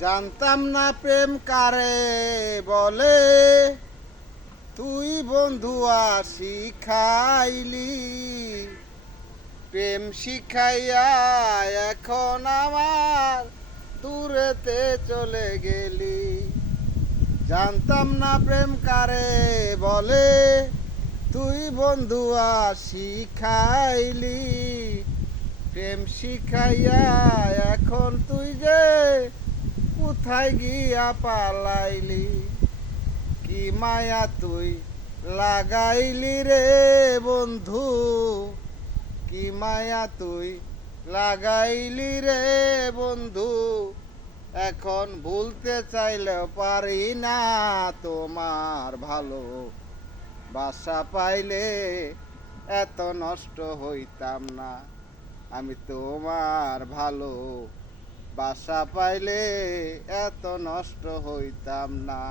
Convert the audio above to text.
জানতাম না প্রেম কারে বলে, তুই বন্ধু শিখাইলি। প্রেম শিখাইয়া এখন আমার দূরেতে চলে গেলি। জানতাম না প্রেম কারে বলে, তুই বন্ধু শিখাইলি। প্রেম শিখাইয়া এখন তুই যে কোথায় গিয়া পালাইলি। কি মায়া তুই লাগাইলি রে বন্ধু, কি মায়া তুই লাগাইলি রে বন্ধু। এখন ভুলতে চাইলেও পারি না তোমার ভালো বাসা পাইলে এত নষ্ট হইতাম না। আমি তোমার ভালো বাসা পাইলে এত নষ্ট হইতাম না।